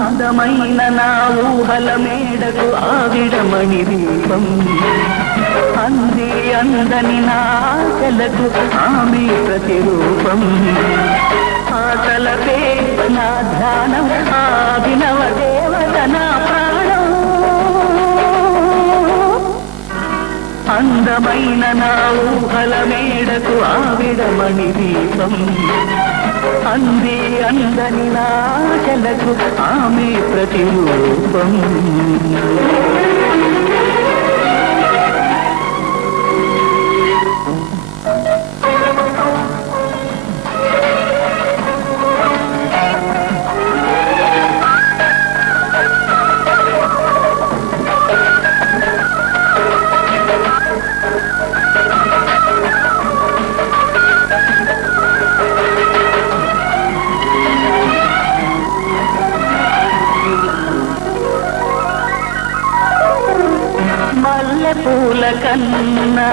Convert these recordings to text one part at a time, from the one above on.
అందమైన నా ఊహల మేడకు ఆవిడమణి దీపం అంది అందని నా ఆశలకు ఆమె ప్రతిరూపం ఆశలపే నా ధ్యానం అభినవ దేవత నా ప్రాణం అందమైన నా ఊహల మేడకు ఆవిడమణి దీపం అంది అందని నాశలకు ఆమె ప్రతిరూపం మల్లె పూల కన్నా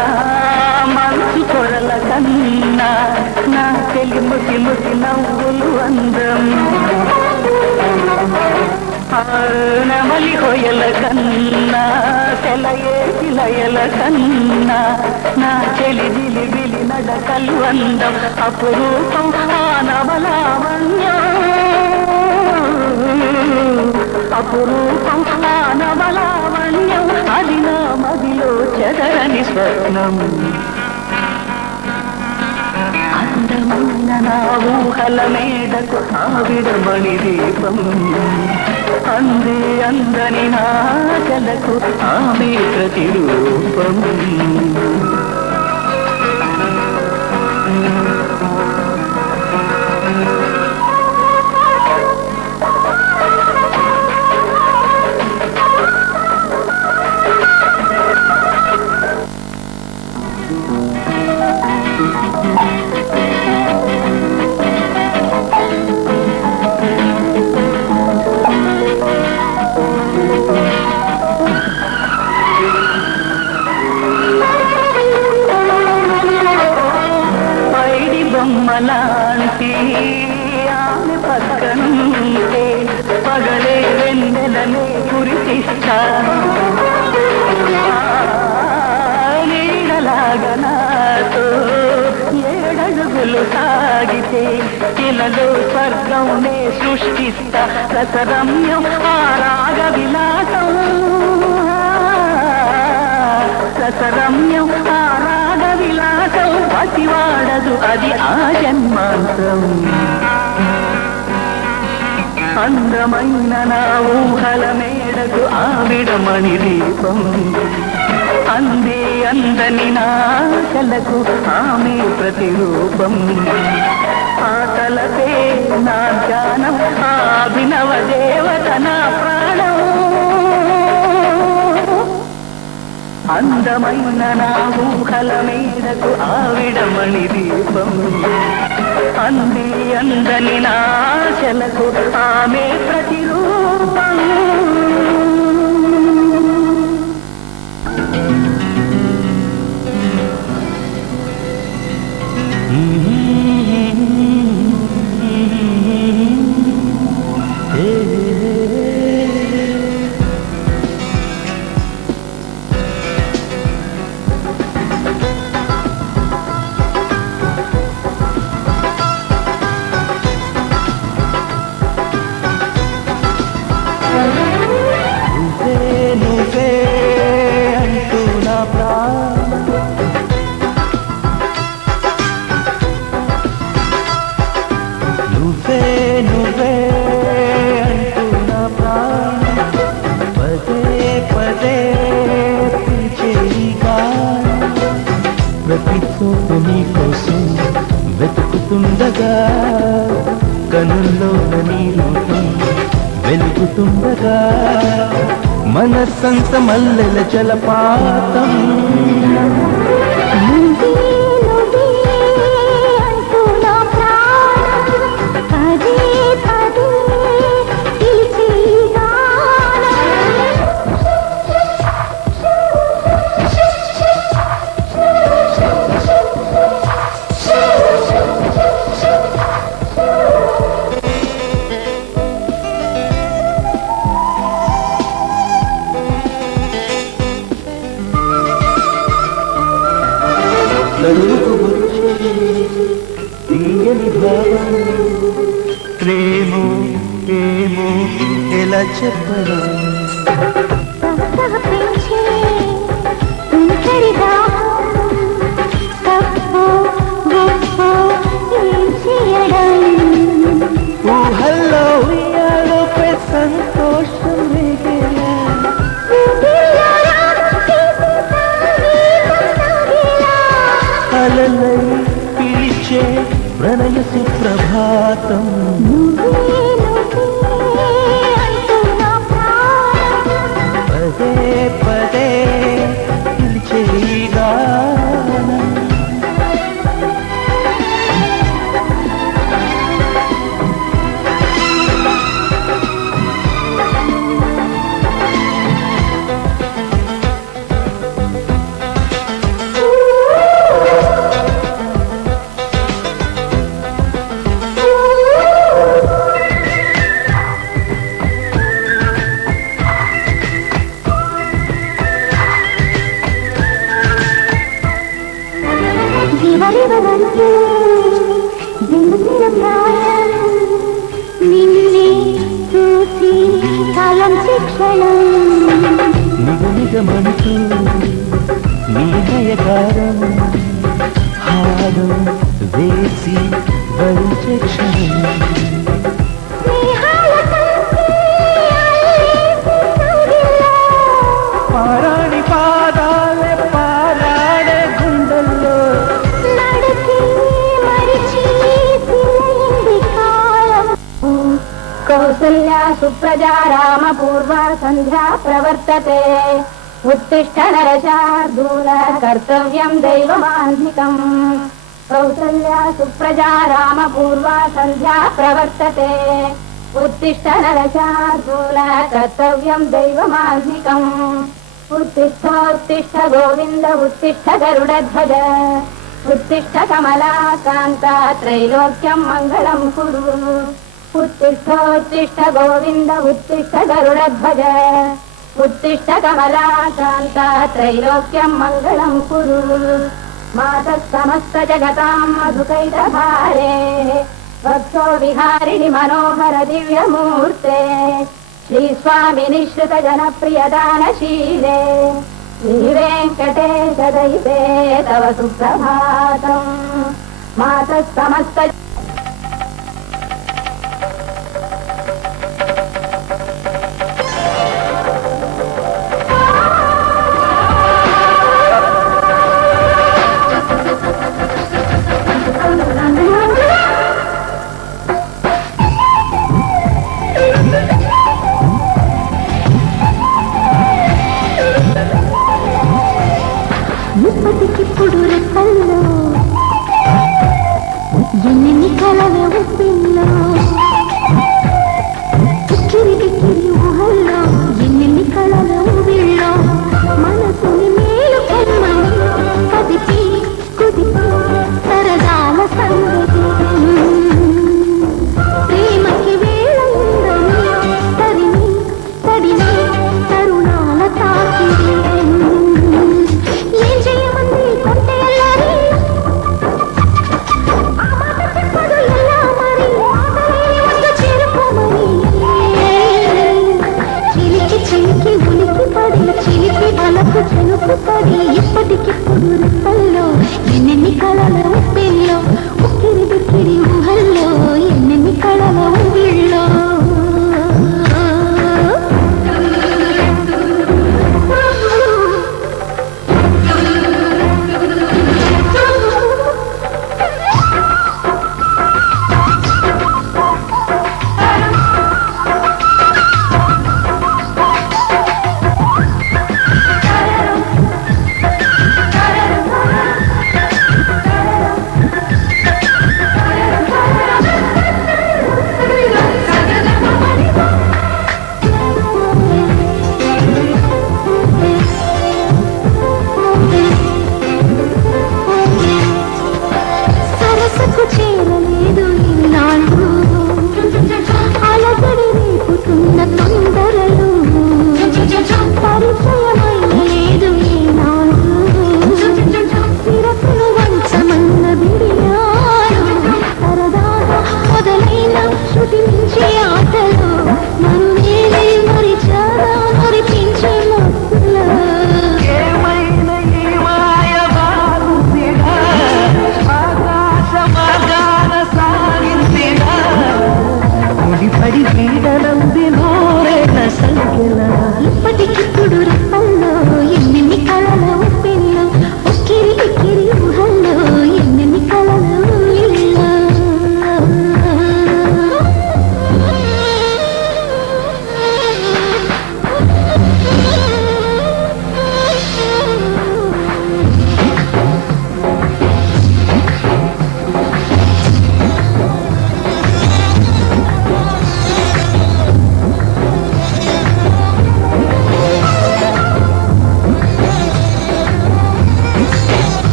మనసు కొరల కన్నా నా తెలి ముసి ముసి నవ్వులు అందం నమలి హొయల కన్నా తెలయే శిలయల కన్నా నా చెలి జిలి బిలి నడకలు అందం అపురూపం ఆనవలావణ్యం అపురూపం ఆనవలావణ్యం అది నా మదిలో చెదరని స్వర్ణం అందమైన నా ఊహల మేడకు ఆవిడమణి దీపం అంది అందని నాశలకు ఆమె ప్రతిరూపం బొమ్మలాంటి ఆమె పక్కనుంటే పగలే వెన్నెలనే కురిపిస్తా నీడలాగా నాతో ఏడడుగులు సాగితే ఇలలో స్వర్గంనే సృష్టిస్తా రసరమ్యం ఆ రాగ విలాసం రసరమ్యం ఆ రాగ విలాసం పసివాడదు అది ఆ జన్మాంతం అందమైన నా ఊహల మేడకు ఆవిడమణి దీపం అంది అందని నాశలకు ఆమె ప్రతిరూపం ఆటలపే నా ధ్యానం అభినవ దేవత నా ప్రాణం అందమైన నా ఊహల మేడకు ఆవిడమణి దీపం అంది అందని నాశలకు ఆమె ప్రతిరూపం నీకోసం వెతుకుతుండగా కనుల్లో నీ రూపం వెలుగుతుండగా మనస్సంత మల్లెల జలపాతం ఏమో ఏమో ఎలా చెప్పను ఊహల్లో ఉయ్యాలోపై సంతోషం మిగిలా అలలై పిలిచే ప్రణయ సుప్రభాతం పదే పదే పిలిచే ఈ గానం నిగనిగమంటూ నీహయకారం హారం వేసి వరించే క్షణం పారాణి పాదాలే పారాడే గుండెల్లో కౌసల్యా సుప్రజా రామ పూర్వ సంధ్యా ప్రవర్తతే ఉత్తిష్ట నరశార్దూల కర్తవ్యం దైవమాన్ధికం కౌసల్యా సుప్రజా రామ పూర్వ సంధ్యా ప్రవర్తతే ఉత్తిష్ట నరశార్దూల కర్తవ్యం దైవమాన్ధికం ఉత్తిష్ఠోత్తిష్ఠ గోవింద ఉత్తిష్ఠ గరుడధ్వజ ఉత్తిష్ఠ కమలాకాంత త్రైలోక్యం మంగళం కురు उत्तिष्ठोत्तिष्ठ गोविन्द उत्तिष्ठ गरुडध्वज उत्तिष्ठ कमलाकान्त त्रैलोक्यं मङ्गलं कुरु मातः समस्त जगतां मधुकैटभारे वत्सो विहारिणि मनोहर दिव्यमूर्ते श्रीस्वामि निःश्रित जनप्रियदानशीले श्रीवेङ्कटेश दयिते तव सुप्रभातम् मातः समस्त ఇప్పటికిప్పుడు రెక్కల్లో ఎన్ని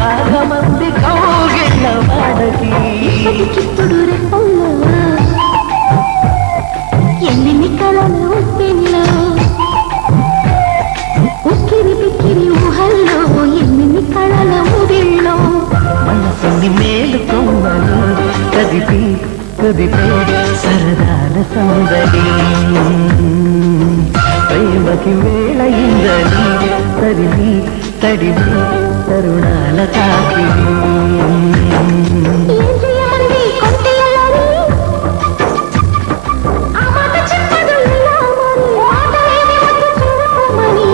చాలామంది కౌగిళ్ళ వాడకి ఇప్పటికిప్పుడు రెప్పల్లో ఎన్ని కళలు ఉప్పెల్లో ఉక్కిరి పిక్కిరి ఊహల్లో ఎన్ని కళల ఊరిల్లో మనసుని మేలుకొమ్మలు కదిపి కదిపే సరదాల సందడి ప్రేమకి వేళయిందని తరిమి తడిమి తరుణాల తాకిడి ఏం చేయాలి కొంటే ఎల్లాలి ఆ మాట చెప్పదు ఇలా మరి మాటలేని వద్దు చూడమని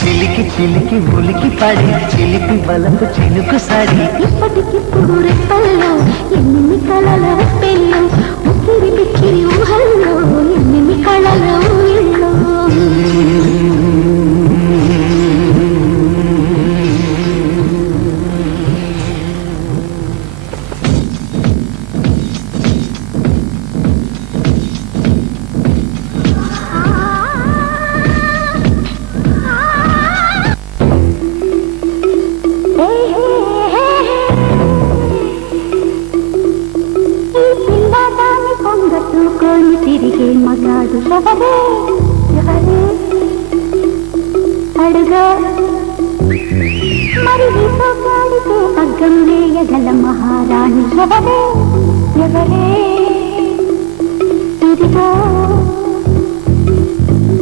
చిలికి చిలికి ఉలికి పడి చిలిపి బలకు చిలుకు సడి ఇప్పటికిప్పుడు రెప్పల్లో ఎన్ని కళల ఉప్పెల్లో ఉక్కిరి పిక్కిరి ఊహల్లో ఎన్ని కళల ఊరిల్లో కొంగట్టుకొని తిరిగే మగాడు ఎవరే ఎవరే అడుగా మరి వీసోగాడితే పగ్గం వేయగల మహారాణి ఎవరే ఎవరే తిరిగా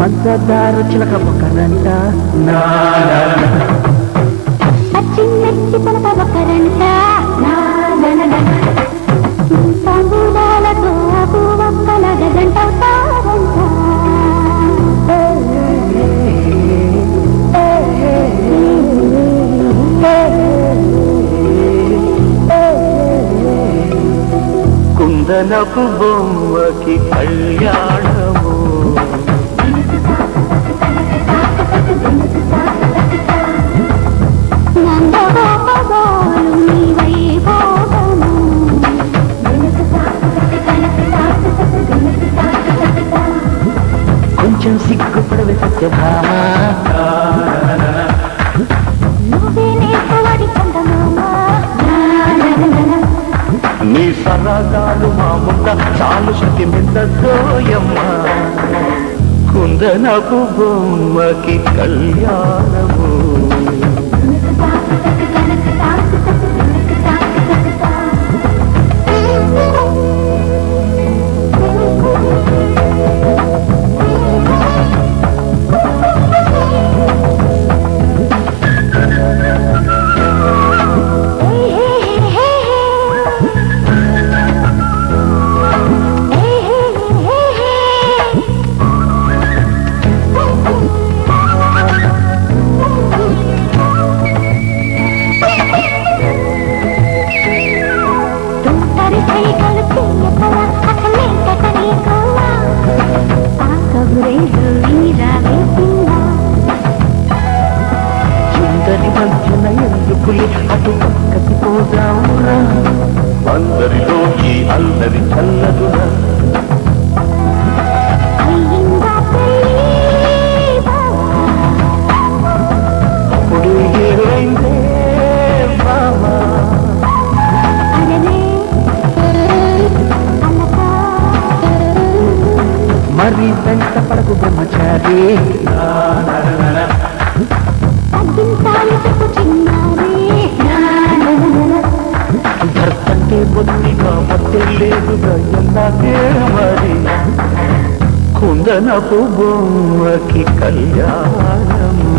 పంచదారు చిలక మొక్కనంట నచ్చి తనక ఒకరంట తంబూలాలతో పూవక్కల గజంటవుతారంట కుందనపు బొమ్మకి కళ్యాణము నందగోపగాలు నీ వైభోగము కొంచెం సిగ్గుపడవే సత్యభామ నువ్వే నేర్పవాడి చందమామ నీ సరదాలు మా ముంద చాలు శక్తి మిందోయమ్మ కుందనపు బొమ్మకి కళ్యాణము అటు పక్కకి పోదామురా అందరిలో ఈ అల్లరి చల్లదురా అప్పుడు ఏమైందే బావా మరి వెంట పడకు బ్రహ్మచారి భర్తంటే బొత్తిగా మత్తే లేదుగా ఎన్నాకే మరి కుందనపు బొమ్మకి కళ్యాణము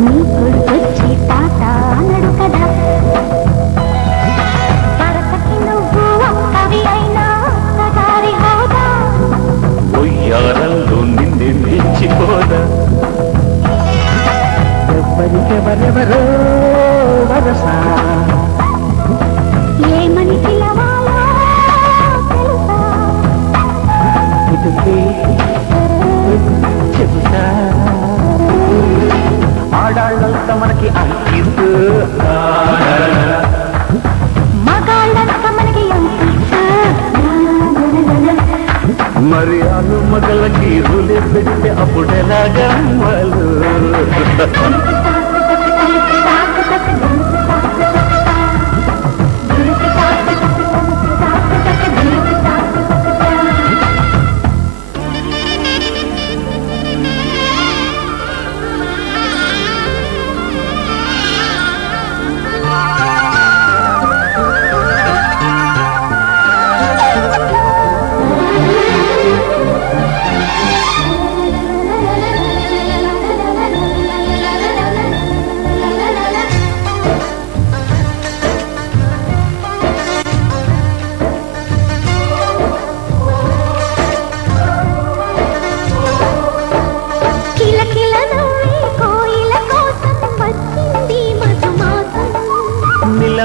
నీ కొడుకొచ్చి తాత అనడు కదా భరతకి నువ్వు ఒక్కవి అయినా ఒక్కసారి హోదా ఒయ్యారంలో నిన్నే మించిపోదా ఎవరికెవరెవరో వరస ఏమని పిలవాలో తెలుసా ఇటుకే చెబుతా ఆడాళ్ళంతా మనకి అంకిస్తూ మగాళ్ళంతా మనకి అంకిస్తూ మరి అను మగలకి రులే పెడితే అప్పుడెలాగమ్మలు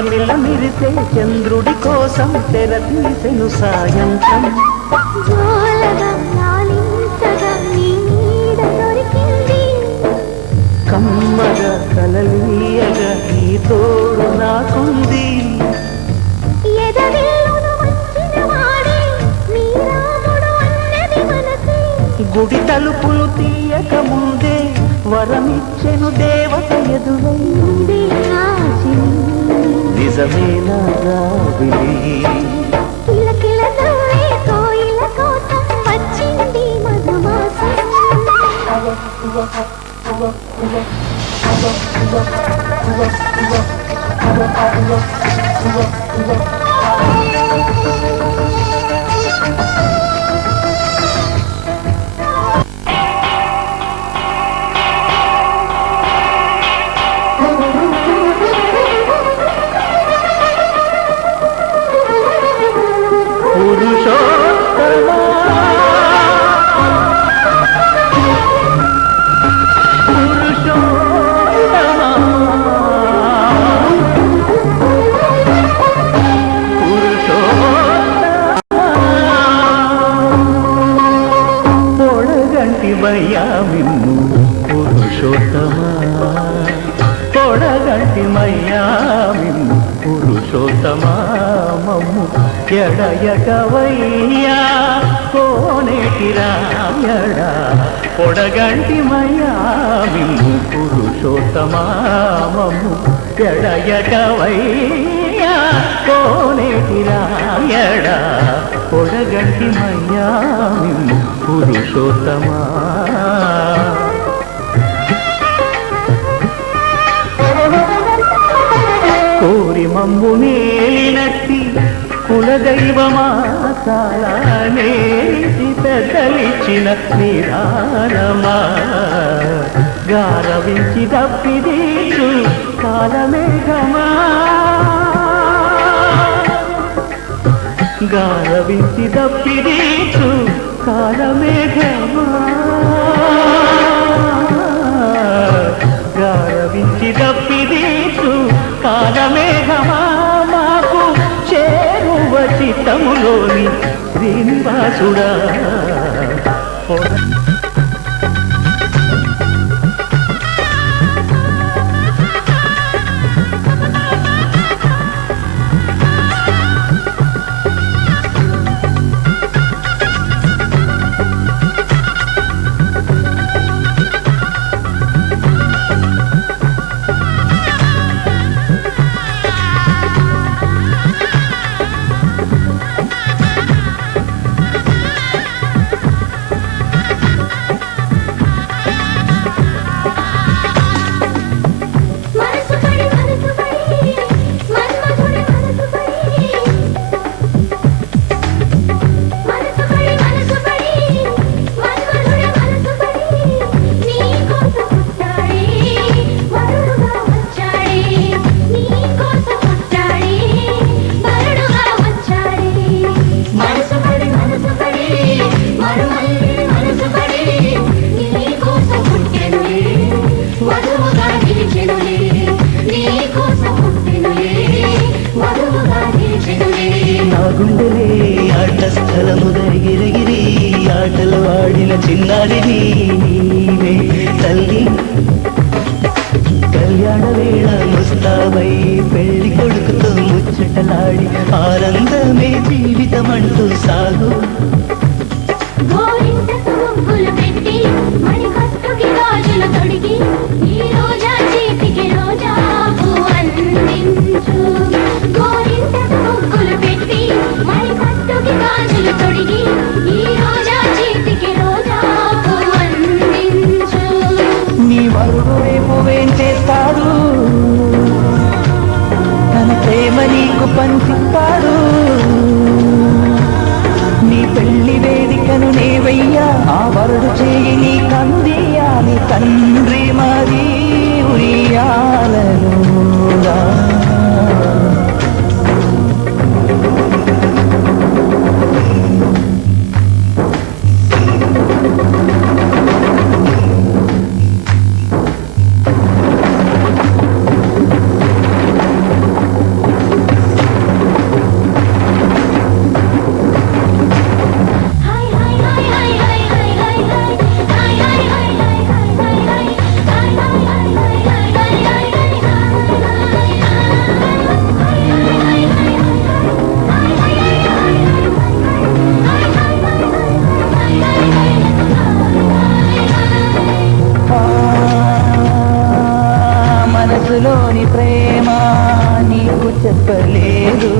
మిల్ల మిరిసే చంద్రుడి కోసం తెర తీసెను సాయంత్రం కమ్మగా కలలీయగా నీ తోడు నాకుంది గుడి తలుపులు తీయక ముందే వరమిచ్చెను దేవత ఎదురైంది నిజమేనా రావిలి ఎడయకవయ్యా కోనేటి రాయడా పొడగంటి మయ్యా మిమ్ము పురుషోత్తమామము ఎడయకవయ్యా కోనేటి రాయడా పొడగంటి మయ్యా మిమ్ము పురుషోత్తమా కోరి మమ్ము నేలినట్టి కులదైవమా సాలానే పెద్దలిచ్చిన నిదానమా గారవించి తప్పిదీసు కాలమేఘమా గారవించి తప్పిదీసు కాలమేఘమా గారవించి తప్పిదీసు కాలమేఘమా చిత్తములోని శ్రీనివాసుడా దారిని నీవే తల్లి కళ్యాణ వేళ ముస్తాబై పెళ్లి కొడుకుతో ముచ్చటలాడి ఆనందమే జీవితమంటూ సాగు గోరింటకు ముగ్గులు పెట్టి మణికట్టుకి గాజులు తొడిగి ఈ రోజా చేతికి రోజా పువ్వు అందించు గోరింటకు ముగ్గులు పెట్టి మణికట్టుకి గాజులు తొడిగి ఈ రోజా చేతికి రోజా పువ్వు అందించు నీ వరుడు రేపు ఏం చేస్తాడు తన ప్రేమ నీకు పంచిస్తాడు నీ పెళ్లి వేదికను నేవయ్యా ఆ వరుడు చేయి నీ కందియాలి తండ్రి మరి ఉయ్యాలనురా మనసులోని ప్రేమ నీకు చెప్పలేదు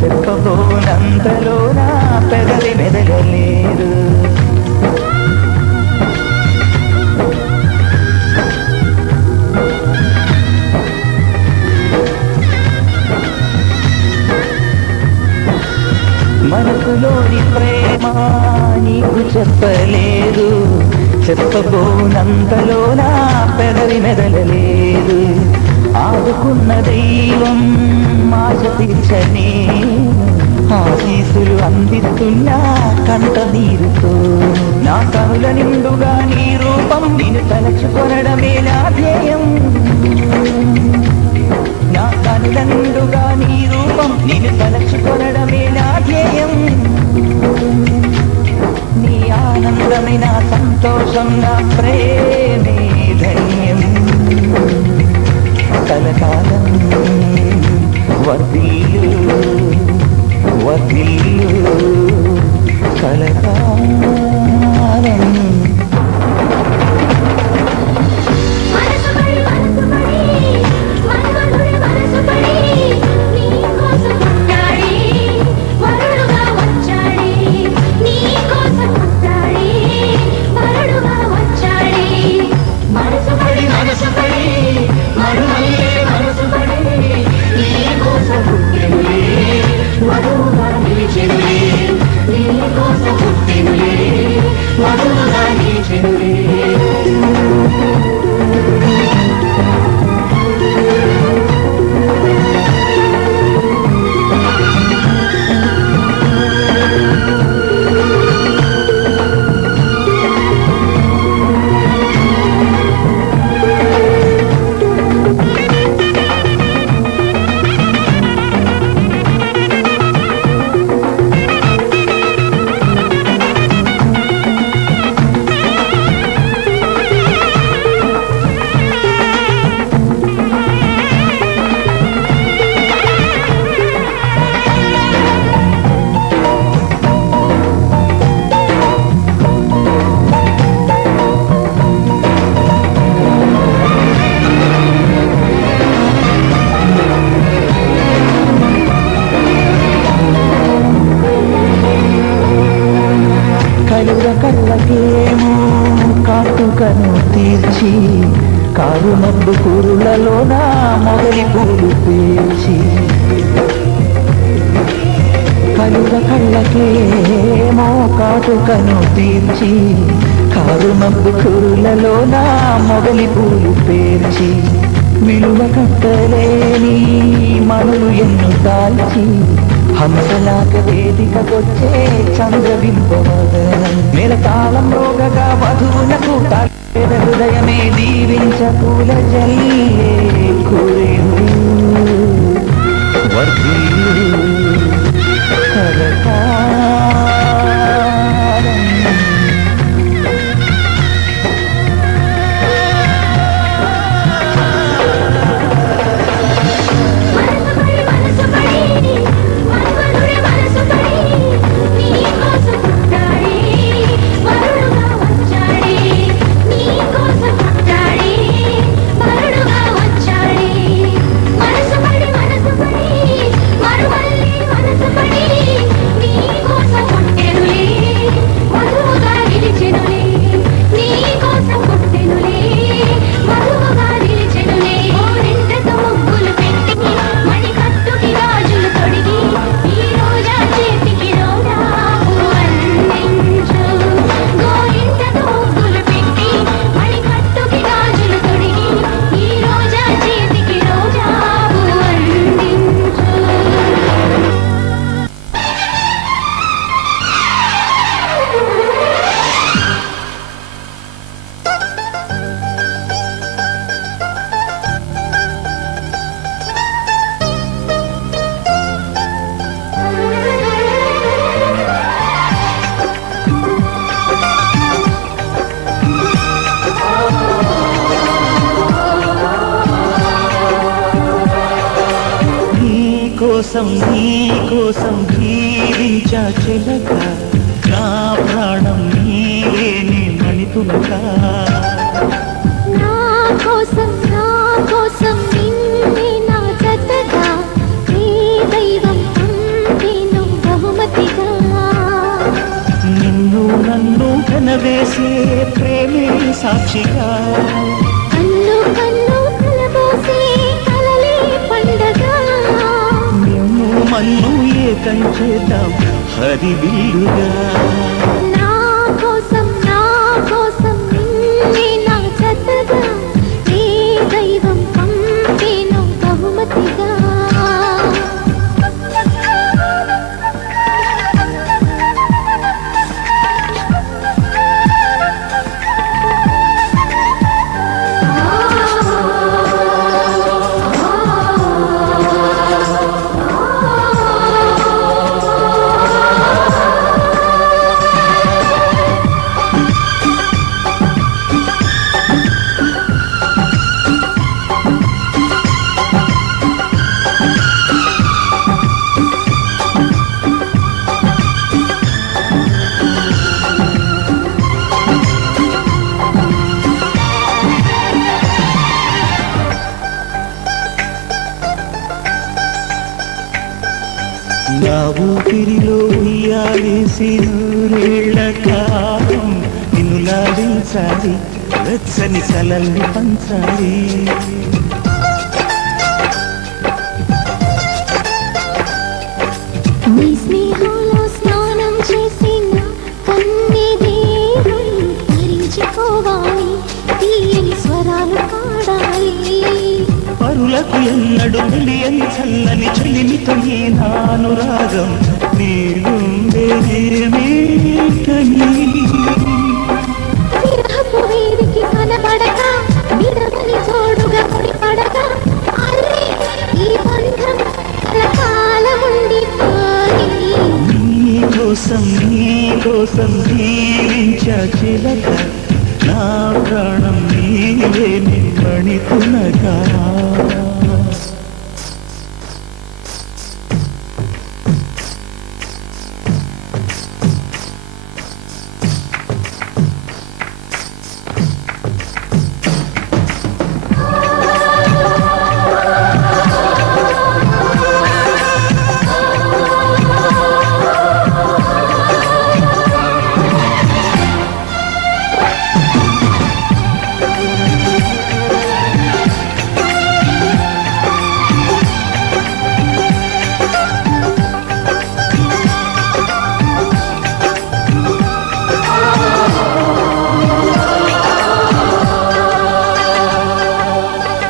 చెప్పబోనంతలో నా పెదవి మెదలలేదు మనసులోని ప్రేమ నీకు చెప్పలేదు చెప్పబోనంతలో నా పెదవి మెదలలేదు ఆదుకున్న దైవం ఆశ తీర్చని ఆశీసులు అందిస్తున్నా కంట నీరుతో నా కనుల నిండుగా నీ రూపం నేను తలచుకొనడమే నా ధ్యేయం నా కనుల నిండుగా నీ రూపం నేను తలచుకొనడమే నా ధ్యేయం నీ ఆనందమే నా సంతోషం నా ప్రేమే ధన్యం కలకాలం వర్ధిల్లు వర్ధిల్లు కలకాలం కళ్ళకేమో కాటుకను తీర్చి కారు మబ్బు కురులలోన మొగలి పూలు పేర్చి కలుగ కళ్ళకేమో కాటుకను తీర్చి కారు మబ్బు కురులలోన మొగలి పూలు పేర్చి విలువ కట్టలేని మనులు ఎన్ను దాల్చి హంసలాగ వేదికకొచ్చే చంద్రబింబవదనం మేళతాళం రోగగా వధువులకు పేద హృదయమే దీవించ పూల జల్లే కురేను వర్ధిల్లు కలకాలం కోసం నీ కోసం జీవించా చిలక నా ప్రాణం నీవేనే మణితులక నా కోసం నిన్నే నా జతగా నీ దైవం పంపిను బహుమతిగా నిన్ను నన్ను కనవేసే ప్రేమే సాక్షిగా కన్ను కలబోసే కలలే పండగ నిన్ను మన్ను ఏకం చేద్దాం హరివిల్లుగా నా కోసం నిన్నే నా జతగా నీ దైవం పంపిను బహుమతిగా నా ఊపిరిలో ఉయ్యాలేసి నూరేళ్ల కాలం నిన్ను లాడించాలి వెచ్చని కలల్ని పంచాలి నీ స్నేహంలో స్నానం చేసిన కన్నీదేవి భరించుకోవాలి తీయని స్వరాలు పాడాలి పరులకు ఎన్నడు తెలియని చల్లని చెలిమితో ఈ నానురాగం నీలుండేనేమేటని విరహపు వేదికి కనబడక విడవని తోడుగా ముడిపడక అల్లే ఈ బంధం కలకాలం ఉండిపోయి నీ కోసం జీవించా చిలక నా ప్రాణం నీవే మణితునగా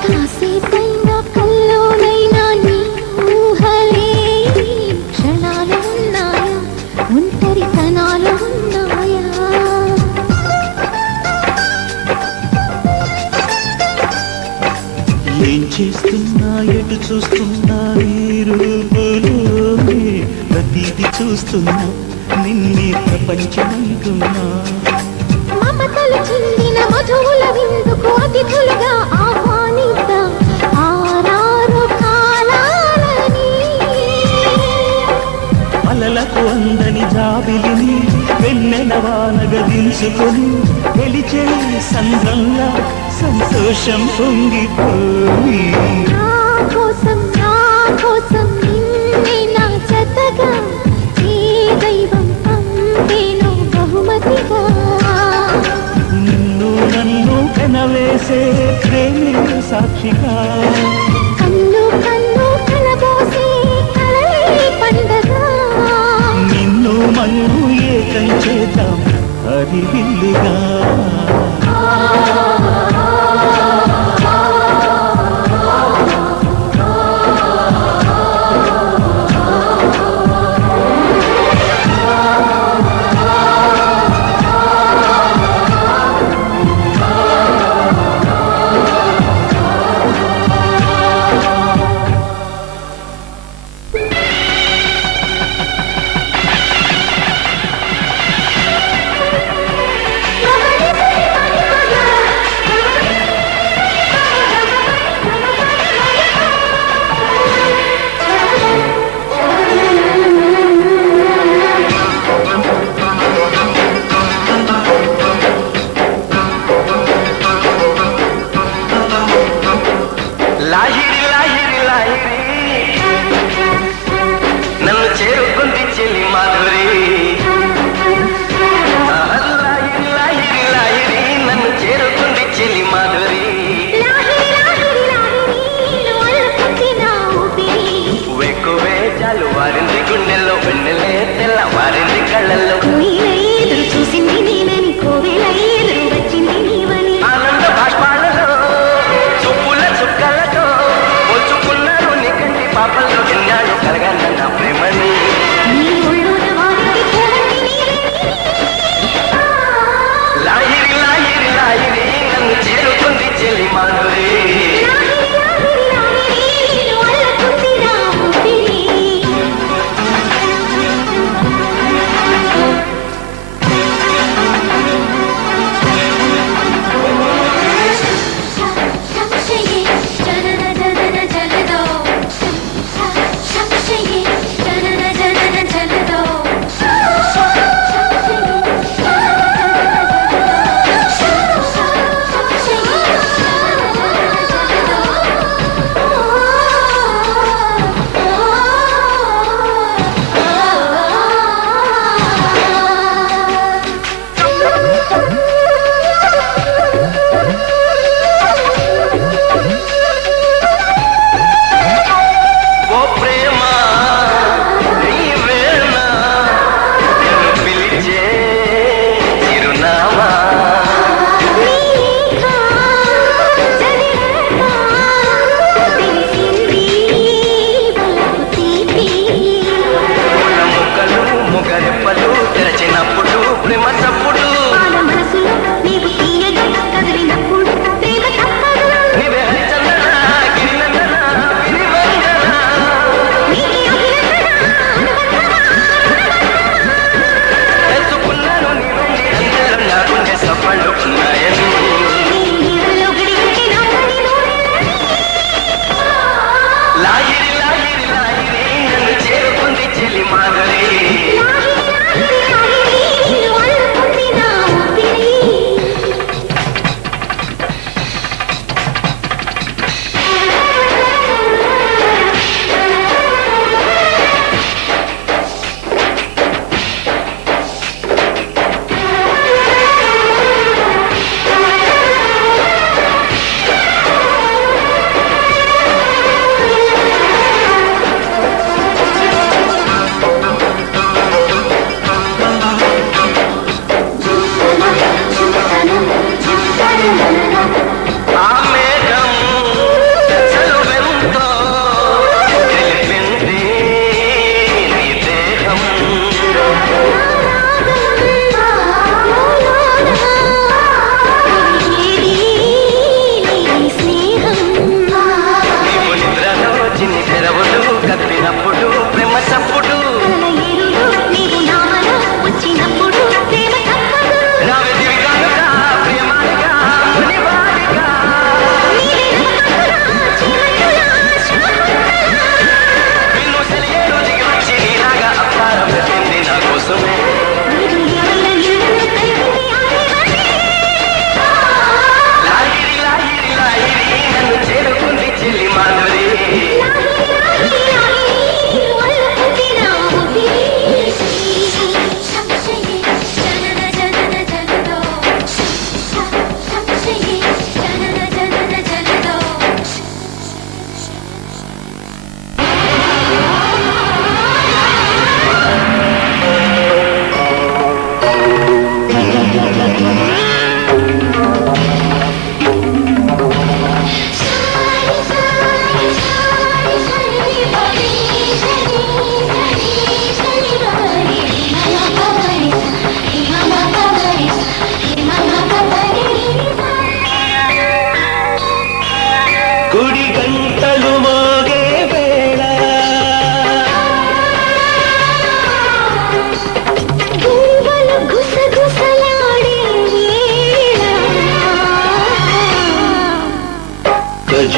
కాసేపైనా కల్లోనైనా నీ ఊహలే క్షణాలు ఉన్నాయా ఒంటరితనాలు ఉన్నాయా ఏం చేస్తున్నా ఎటు చూస్తున్నా ఈ రూపులోనే ప్రతిది చూస్తున్నా నిన్నే ప్రపంచమంటున్నా మమతలు చిందిన మధువుల విందుకు అతిథులుగా ఆహ్వానిద్దాం ఆరారు కాలాలని అలలకు అందని జాబిలిని వెన్నెల వానగా దించుకొని వెలిచే సంద్రంలా సంతోషం పొంగిపోయి నా కోసం నిన్నే నా జతగా ఈ దైవం పంపిను బహుమతిగా నిన్ను నన్ను కనవేసే ప్రేమే సాక్షిగా కన్ను కలబోసే కలలే పండగ నిన్ను మన్ను ఏకం చేద్దాం హరివిల్లుగా మగ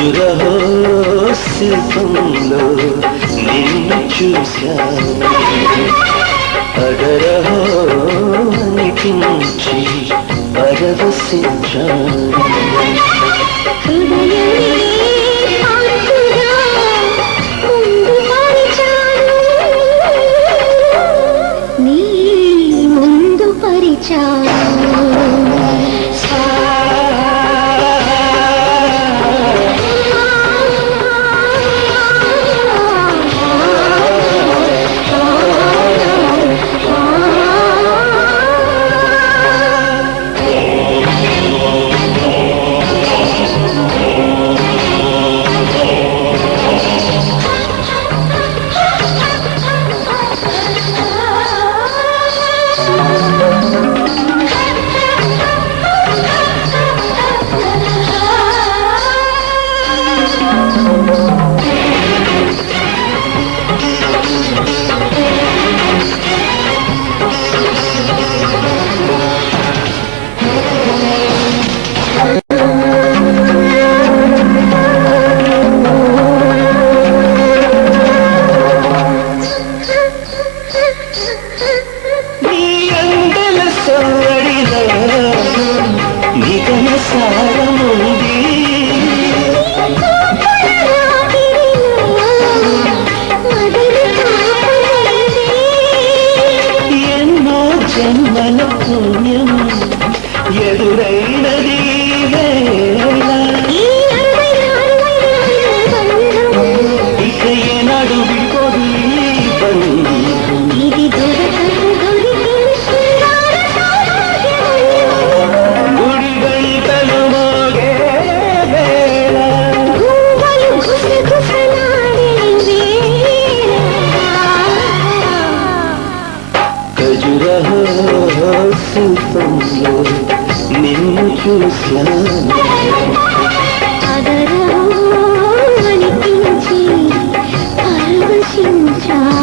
ఖజురహో శిల్పంలో నిన్ను చూశాను అగరహో అనిపించి పరవశించాను నీ ముందు పరిచాను జన్మల పుణ్యం ఎదురైనది ఇక ఏనాడు విడిపోదు గుడి గంటలు మోగే వేళ ఖజురహో శిల్పంలో నిన్ను చూశాను అనిపించి పరవశించాను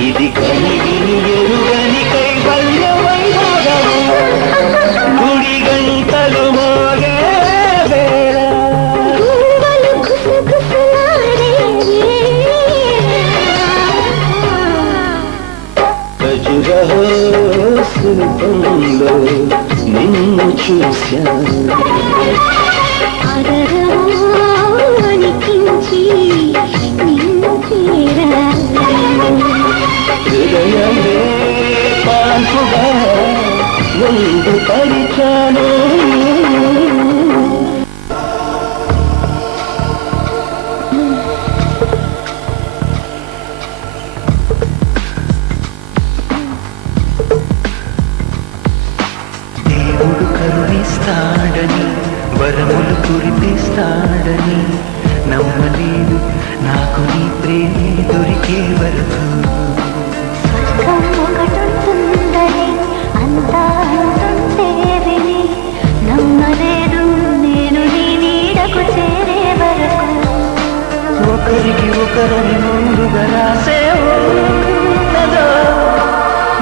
ఇది కలిగిని ఎరుగని కైవల్య వైభోగము గుడి గంటలు మోగే వేళ ఖజురహో శిల్పంలో నిన్ను చూశాను అనిపించి నిన్ను హృదయమే పాల్పుగా ముందు పరిచాను దేవుడు కరుణిస్తాడని వరములు కురిపిస్తాడని నమ్మలేదు నాకు నీ ప్రేమే దొరికే వరకు ఒకటుంటుందని అంతా అంటుంటే విని నమ్మలేదు నేను నీ నీడకు చేరే వరకు ఒకరికి ఒకరని ముందుగా రాసే ఉన్నదో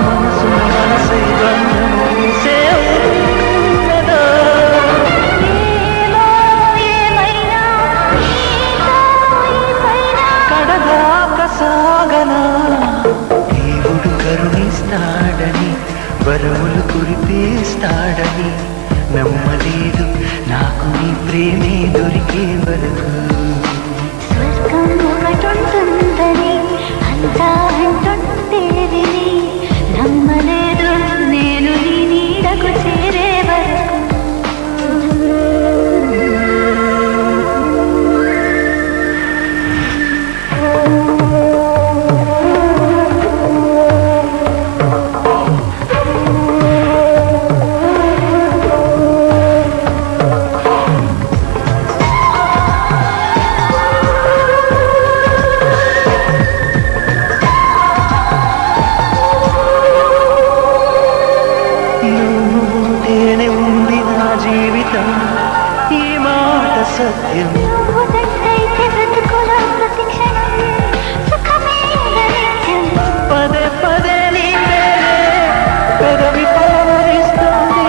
మనసు మనసై బంధము వేసే ఉన్నదో కడదాక సాగనా దేవుడు కరుణిస్తాడని వరములు కురిపిస్తాడని నమ్మలేదు నాకు నీ ప్రేమే దొరికే వరకు స్వర్గం ఒకటుంటుందని అంతా అంటుంటే విని నమ్మలేదు నేను నీ నీడకు చేరే వరకు సత్యం పదే పదే నీ పేరే పెదవి పలవరిస్తుంది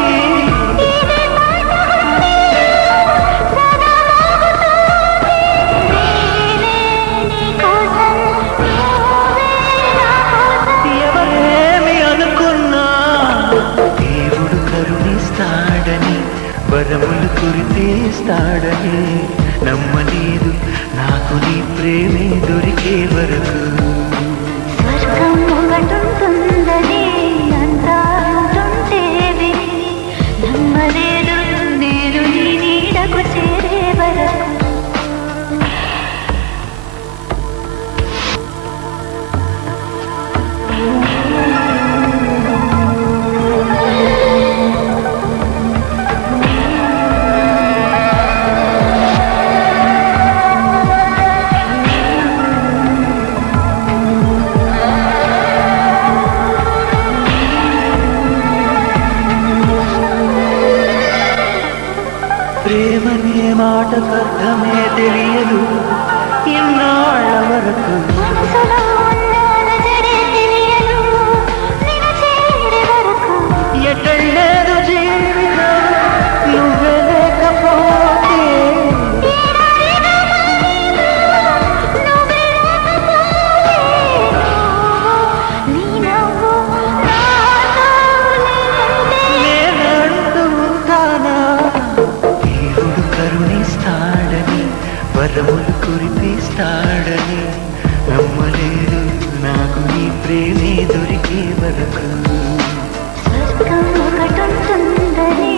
ఎవరేమి అనుకున్నా దేవుడు కరుణిస్తాడని వరములు కురిపిస్తాడని నమ్మలేదు నాకు నీ ప్రేమే దొరికే వరకు స్వర్గం ఒకటుంటుందని అంతా అంటుంటే విని నమ్మలేదు నేను నీ నీడకు చేరే వరకు ప్రేమనే మాటకర్థమే తెలియదు ఇన్నాళ్ళ వరకు మనసులో ఉన్న అలజడే తెలియదు నిన్ను చేరే వరకు ఎటళ్ళేదు జీవితం నువ్వే లేకపోతే నీ నవ్వు నేనంటూ ఉంటానా దేవుడు కరుణిస్తాడని వరములు కురిపిస్తాడని నమ్మలేదు నాకు నీ ప్రేమే దొరికే వరకు స్వర్గం ఒకటుంటుందని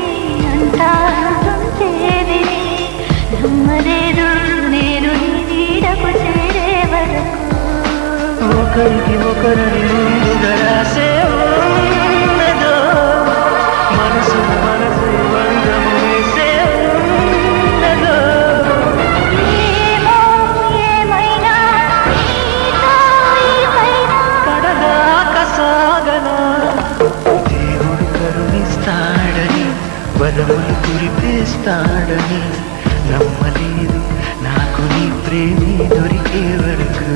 అంతా అంటుంటే విని నమ్మలేదు నేను నీ నీడకు చేరే వరకు ఒకరికి ఒకరిని ముందుగా రాసే ఉన్నదో మనసు మనసు బంధము వేసే ఉన్నదో ఏమో ఏమైనా నీతో ఏమైనా కడదాకా సాగనా దేవుడు కరుణిస్తాడని వరములు కురిపిస్తాడని నమ్మలేదు నాకు నీ ప్రేమే దొరికే వరకు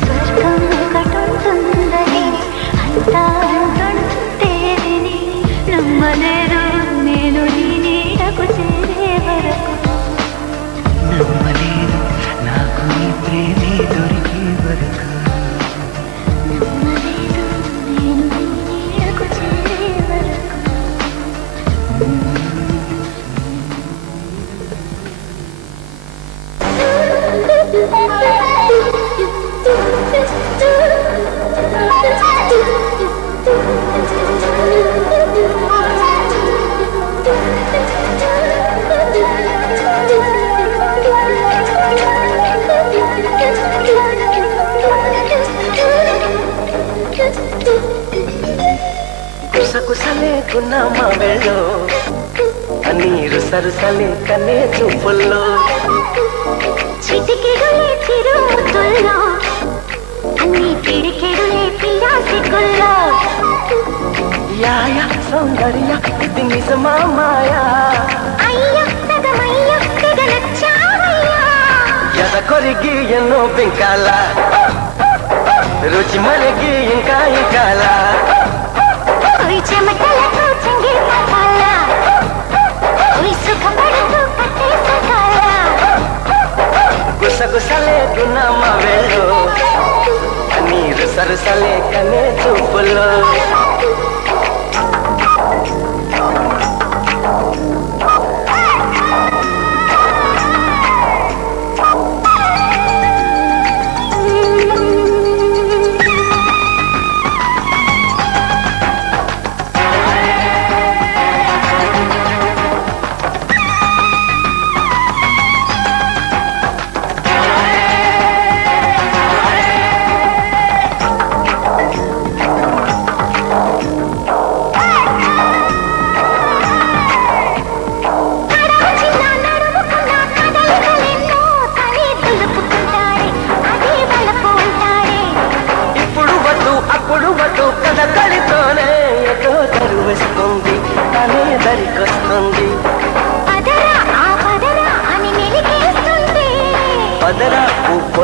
స్వర్గం ఒకటుంటుందని అంతా అంటుంటే విని నమ్మలేదు నేను నీ నీడకు చేరే వరకు నమ్మలేదు నాకు నీ ప్రేమే దొరికే వరకు నమ్మలేదు నేను నీ నీడకు చేరే వరకు కుసకుసలే గున్నమ్మ వెళ్ళో నీరు సరుసలే కన్నే చూపుల్లో చిటికెడులే చిరుముతుల్లో అన్ని పిడికెడులే పిల్లా సిగ్గుల్లో యాయ సౌందర్య ఇది నిజమా మాయా అయ్యో సగమయ్యో తెగ నచ్చావయ్యా ఎద కొరిగి ఎన్నో బింకాల రుచి మరిగి ఇంకా ఇంకాల ఉయ్ చెమటలతో చెంగి పట్టాల ఉయ్ సుఖపడుతూ కట్టే సకాల గుసగుసలే గున్నమ్మ వెళ్ళో నీరు సరుసలే కన్నే చూపుల్లో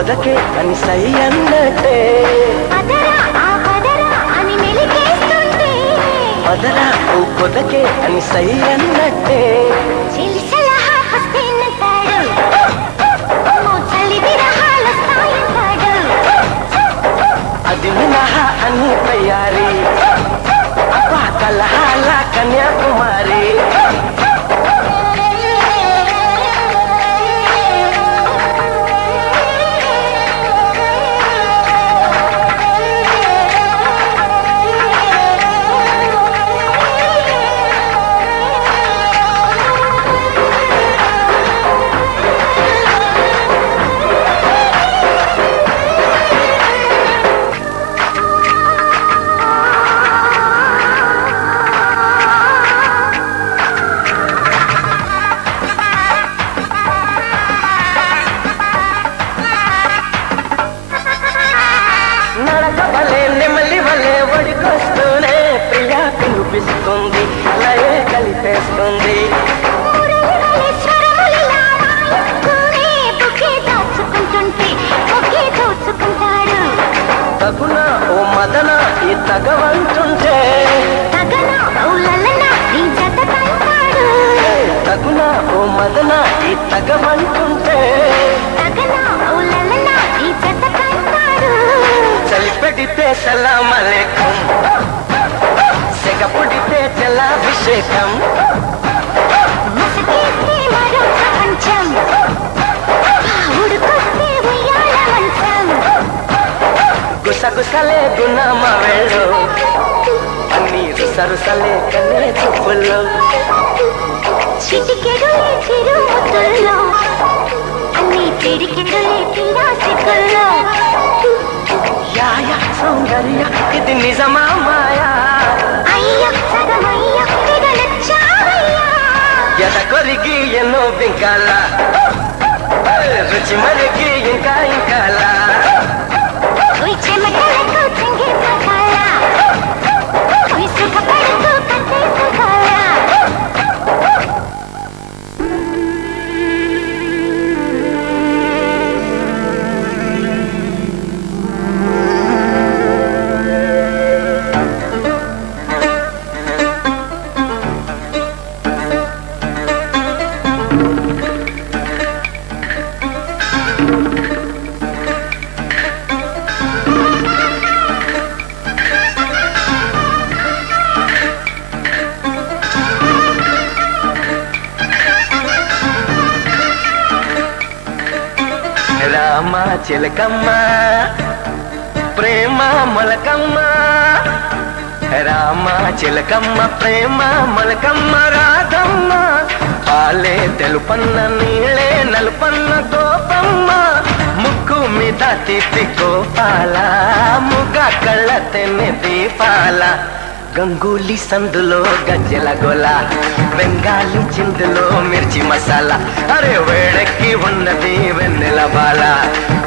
పొదకే అని సై అన్నట్టే అదరా ఆ పదరా అని మెలికేస్తుంటే పదరా ఓ పొదకే అని సై అన్నట్టే చిలిసలహా హస్తేనంటాడు ఓ చలి విరహాలొస్తాయంటాడు అది మినహా అని తయారీ అబ్బా కలహాల కన్యాకుమారి పిలుపిస్తుంది లయే కలిపేస్తుంది తగున ఓ మదన ఈ తగవంటుంటే తగున ఓ మదన ఈ తగవంటుంటే చలిపెడితే సలాం అలైకుం సెగపుడితే జలాభిషేకం గుసగుసలే గుణమ వేళో అన్ని రుసరుసలే కన్నే చూపుల్లో చిటికెడులే చిరుముతుల్లో అన్ని పిడికెడులే పిల్లాసికుల్లో యాయ సౌందర్య ఇది నిజమా మాయా ఎద కొరిగి ఎన్నో బింకాల రుచి మరికి ఇంకా ఇంకాల రామ చిలకమ్మ ప్రేమ మొలకమ్మ రామ చిలకమ్మ ప్రేమ మొలకమ్మ రాధమ్మ పాలే తెలుపన్న నీళ్ళే నలుపన్న గోపమ్మ ముక్కు మీద తీపి గోపాల ముగ కళ్ళ తెన్ని దీపాల గంగూలీ సందులో గజ్జల గోల బెంగాలీ చిందులో మిర్చి మసాలా అరే వేడెక్కి ఉన్నది వెన్నెల బాల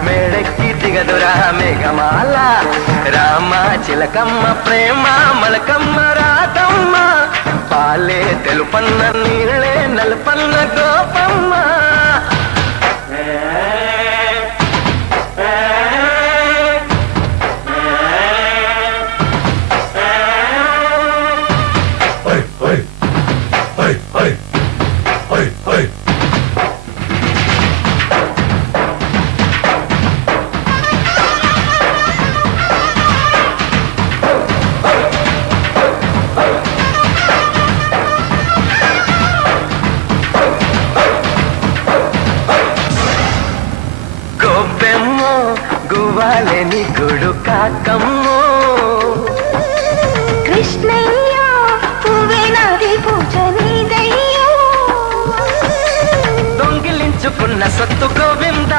మేడెక్కి దిగదురా మేఘమాల రామ చిలకమ్మ ప్రేమ మలకమ్మ రాధమ్మ పాలే తెలుపన్న నీళ్ళే నలుపన్న గోపమ్మ గువ్వాలేని గుడు కాకమ్మో కృష్ణయ్య పువ్వేనాది పూజ నీదయ్యో దొంగిలించుకున్న సొత్తు గోవింద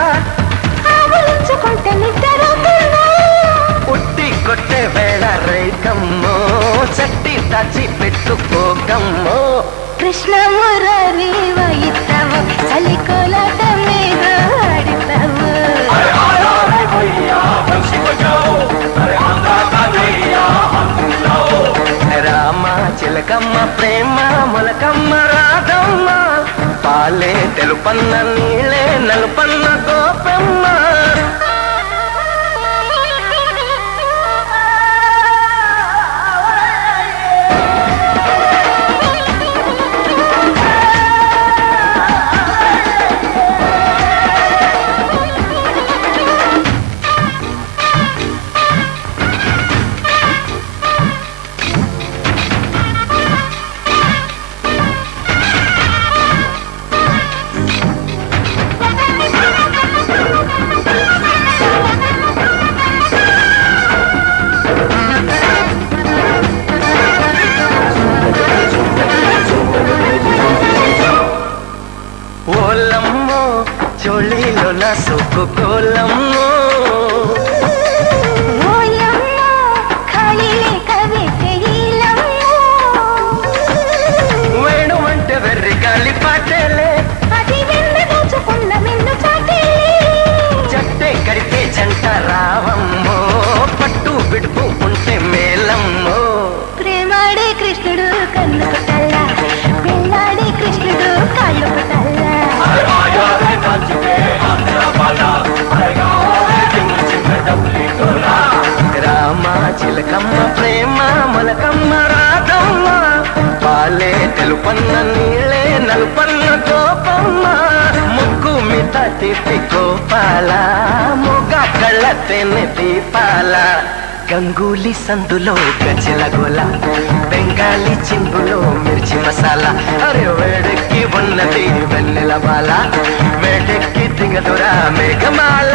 ఆవలించుకుంటే నిద్రపోతుందా ఉట్టి కొట్టే వేళ రేకమ్మో చట్టి దాచి పెట్టుకోకమ్మో కృష్ణ మురారి వైతవు చలికోలాట మీద ఆడతావు రామ చిలకమ్మ ప్రేమ మొలకమ్మ రాధమ్మ పాలే తెలుపన్న నీళ్ళే నలుపన్న గోపమ్మ ముక్కు కోలమ్మో ఓయమ్మో ఖాళీ లేక వెట్టేయిలమ్మో వేణు అంటే వెర్రి గాలి పాటేలే అది వెన్న దోచుకున్న వెన్ను చాటేలే జట్టే కడితే జంట రావమ్మో పట్టు విడుపు ఉంటే మేలమ్మో ప్రేమాడే కృష్ణుడు కన్ను పుట్టల్లా పెళ్ళాడే కృష్ణుడు కాళ్ళు పుట్టల్లా రామ చిలకమ్మ ప్రేమ మొలకమ్మ రాధమ్మ పాలే తెలుపన్న నీళ్ళే నలుపన్న కోపమ్మ ముక్కు మిత తిప్పి కోపాల మొగ కళ్ళ తెన్ని దీపాల గంగూలీ సందులో గజల గోల బెంగాలీ చింగులో మిర్చి మసాలా అరే వేడెక్కి ఉన్నది వెన్నెల బాల వేడెక్కి దిగదురా మేఘమాల